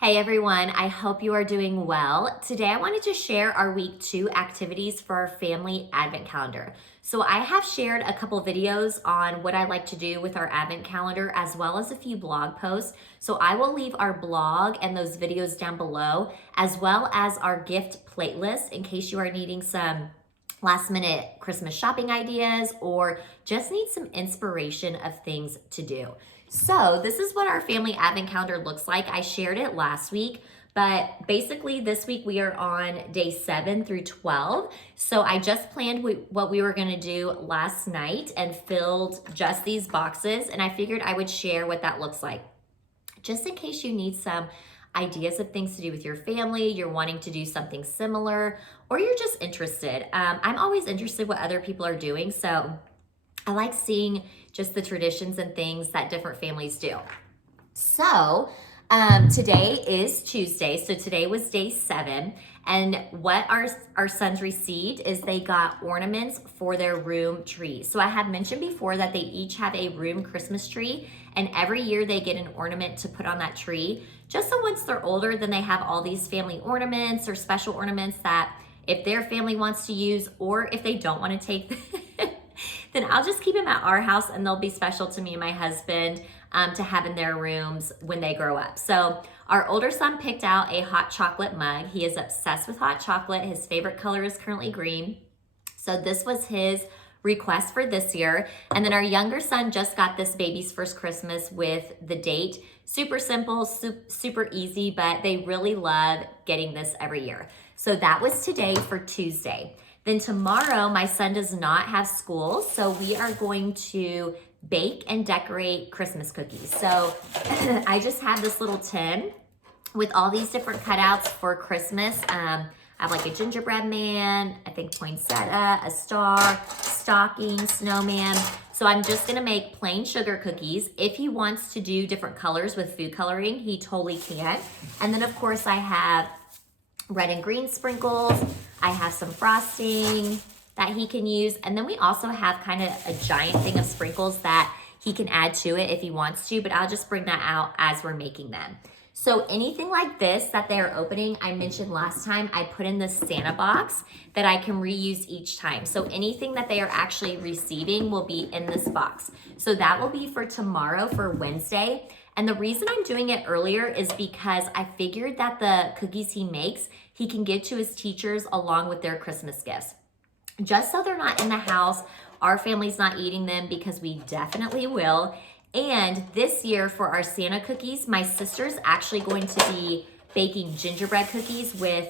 Hey everyone, I hope you are doing well. Today I wanted to share our week 2 activities for our family advent calendar. So I have shared a couple videos on what I like to do with our advent calendar as well as a few blog posts. So I will leave our blog and those videos down below as well as our gift playlist in case you are needing some last minute Christmas shopping ideas or just need some inspiration of things to do. So this is what our family advent calendar looks like. I shared it last week, but basically this week we are on day 7 through 12. So I just planned what we were gonna do last night and filled just these boxes, and I figured I would share what that looks like. Just in case you need some ideas of things to do with your family, you're wanting to do something similar, or you're just interested. I'm always interested what other people are doing, so I like seeing just the traditions and things that different families do. So today is Tuesday, so today was day 7, and what our sons received is they got ornaments for their room tree. So I had mentioned before that they each have a room Christmas tree, and every year they get an ornament to put on that tree. Just so once they're older, then they have all these family ornaments or special ornaments that if their family wants to use, or if they don't want to take then I'll just keep them at our house and they'll be special to me and my husband to have in their rooms when they grow up. So our older son picked out a hot chocolate mug. He is obsessed with hot chocolate. His favorite color is currently green. So this was his request for this year. And then our younger son just got this baby's first Christmas with the date. Super simple, super easy, but they really love getting this every year. So that was today for Tuesday. Then tomorrow, my son does not have school, so we are going to bake and decorate Christmas cookies. So I just have this little tin with all these different cutouts for Christmas. I have like a gingerbread man, I think poinsettia, a star, stocking, snowman. So I'm just gonna make plain sugar cookies. If he wants to do different colors with food coloring, he totally can. And then of course I have red and green sprinkles. I have some frosting that he can use. And then we also have kind of a giant thing of sprinkles that he can add to it if he wants to, but I'll just bring that out as we're making them. So anything like this that they're opening, I mentioned last time, I put in the Santa box that I can reuse each time. So anything that they are actually receiving will be in this box. So that will be for tomorrow, for Wednesday. And the reason I'm doing it earlier is because I figured that the cookies he makes, he can give to his teachers along with their Christmas gifts. Just so they're not in the house, our family's not eating them because we definitely will. And this year for our Santa cookies, my sister's actually going to be baking gingerbread cookies with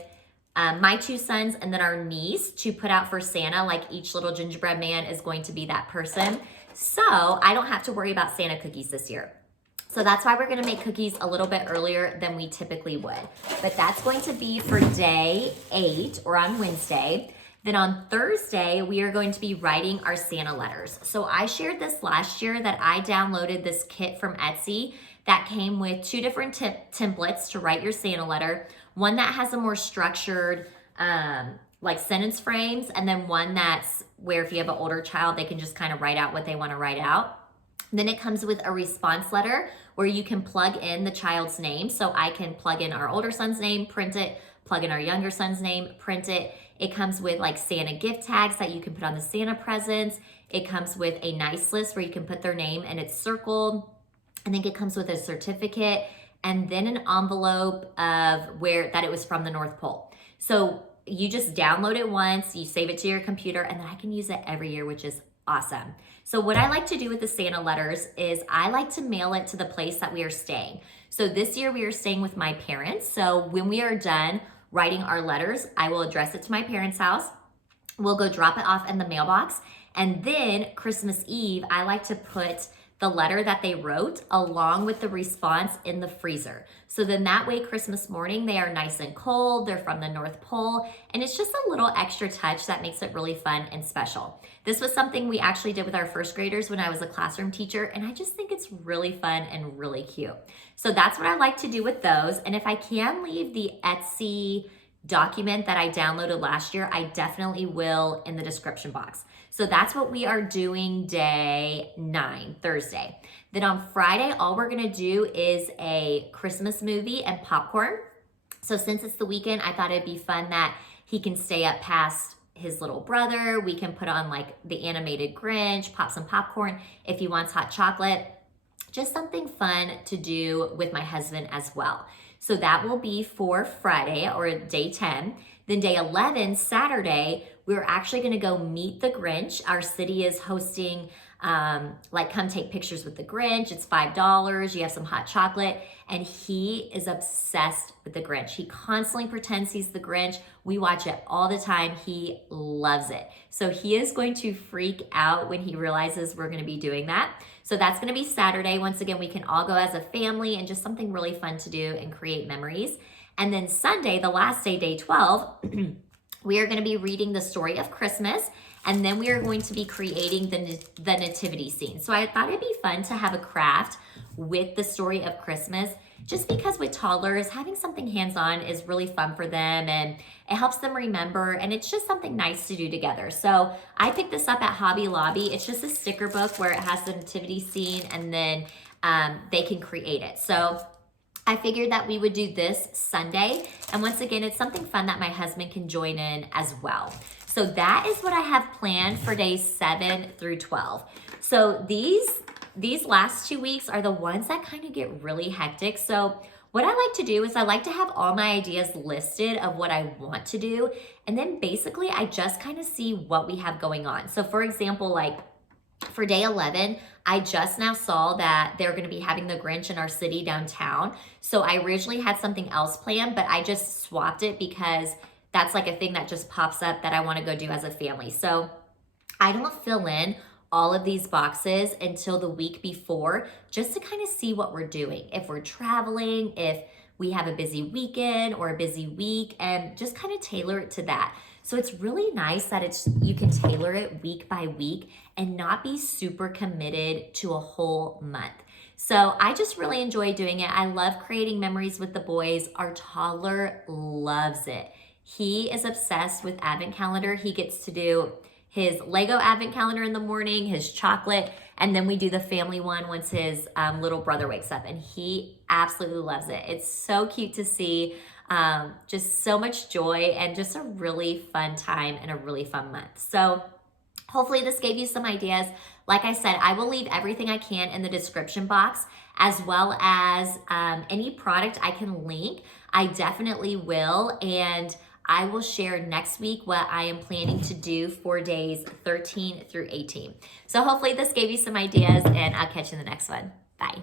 my 2 sons and then our niece to put out for Santa. Like each little gingerbread man is going to be that person. So I don't have to worry about Santa cookies this year. So that's why we're gonna make cookies a little bit earlier than we typically would. But that's going to be for day 8 or on Wednesday. Then on Thursday, we are going to be writing our Santa letters. So I shared this last year that I downloaded this kit from Etsy that came with 2 different templates to write your Santa letter. One that has a more structured like sentence frames, and then one that's where if you have an older child, they can just kind of write out what they want to write out. Then it comes with a response letter where you can plug in the child's name. So I can plug in our older son's name, print it, plug in our younger son's name, print it. It comes with like Santa gift tags that you can put on the Santa presents. It comes with a nice list where you can put their name and it's circled. I think it comes with a certificate and then an envelope of where that it was from the North Pole. So you just download it once, you save it to your computer, and then I can use it every year, which is awesome. So what I like to do with the Santa letters is I like to mail it to the place that we are staying. So this year we are staying with my parents. So when we are done writing our letters, I will address it to my parents' house. We'll go drop it off in the mailbox. And then Christmas Eve, I like to put the letter that they wrote along with the response in the freezer. So then that way Christmas morning, they are nice and cold, they're from the North Pole, and it's just a little extra touch that makes it really fun and special. This was something we actually did with our first graders when I was a classroom teacher, and I just think it's really fun and really cute. So that's what I like to do with those. And if I can leave the Etsy document that I downloaded last year, I definitely will in the description box. So that's what we are doing day 9, Thursday. Then on Friday, all we're gonna do is a Christmas movie and popcorn. So since it's the weekend, I thought it'd be fun that he can stay up past his little brother. We can put on like the animated Grinch, pop some popcorn if he wants hot chocolate. Just something fun to do with my husband as well. So that will be for Friday or day 10. Then day 11, Saturday, we're actually gonna go meet the Grinch. Our city is hosting like come take pictures with the Grinch. It's $5. You have some hot chocolate. And he is obsessed with the Grinch. He constantly pretends he's the Grinch. We watch it all the time. He loves it. So he is going to freak out when he realizes we're gonna be doing that. So that's gonna be Saturday. Once again, we can all go as a family and just something really fun to do and create memories. And then Sunday, the last day, day 12, we are gonna be reading the story of Christmas, and then we are going to be creating the nativity scene. So I thought it'd be fun to have a craft with the story of Christmas, just because with toddlers, having something hands-on is really fun for them and it helps them remember, and it's just something nice to do together. So I picked this up at Hobby Lobby. It's just a sticker book where it has the nativity scene, and then they can create it. So I figured that we would do this Sunday. And once again, it's something fun that my husband can join in as well. So that is what I have planned for days 7 through 12. So these last 2 weeks are the ones that kind of get really hectic. So what I like to do is I like to have all my ideas listed of what I want to do. And then basically I just kind of see what we have going on. So for example, like for day 11, I just now saw that they're going to be having the Grinch in our city downtown. So I originally had something else planned, but I just swapped it because that's like a thing that just pops up that I want to go do as a family. So I don't fill in all of these boxes until the week before, just to kind of see what we're doing. If we're traveling, if we have a busy weekend or a busy week, and just kind of tailor it to that. So it's really nice that you can tailor it week by week and not be super committed to a whole month. So I just really enjoy doing it. I love creating memories with the boys. Our toddler loves it. He is obsessed with Advent calendar. He gets to do his Lego Advent calendar in the morning, his chocolate, and then we do the family one once his little brother wakes up, and he absolutely loves it. It's so cute to see, just so much joy and just a really fun time and a really fun month. So hopefully this gave you some ideas. Like I said, I will leave everything I can in the description box, as well as any product I can link. I definitely will, and I will share next week what I am planning to do for days 13 through 18. So hopefully this gave you some ideas, and I'll catch you in the next one. Bye.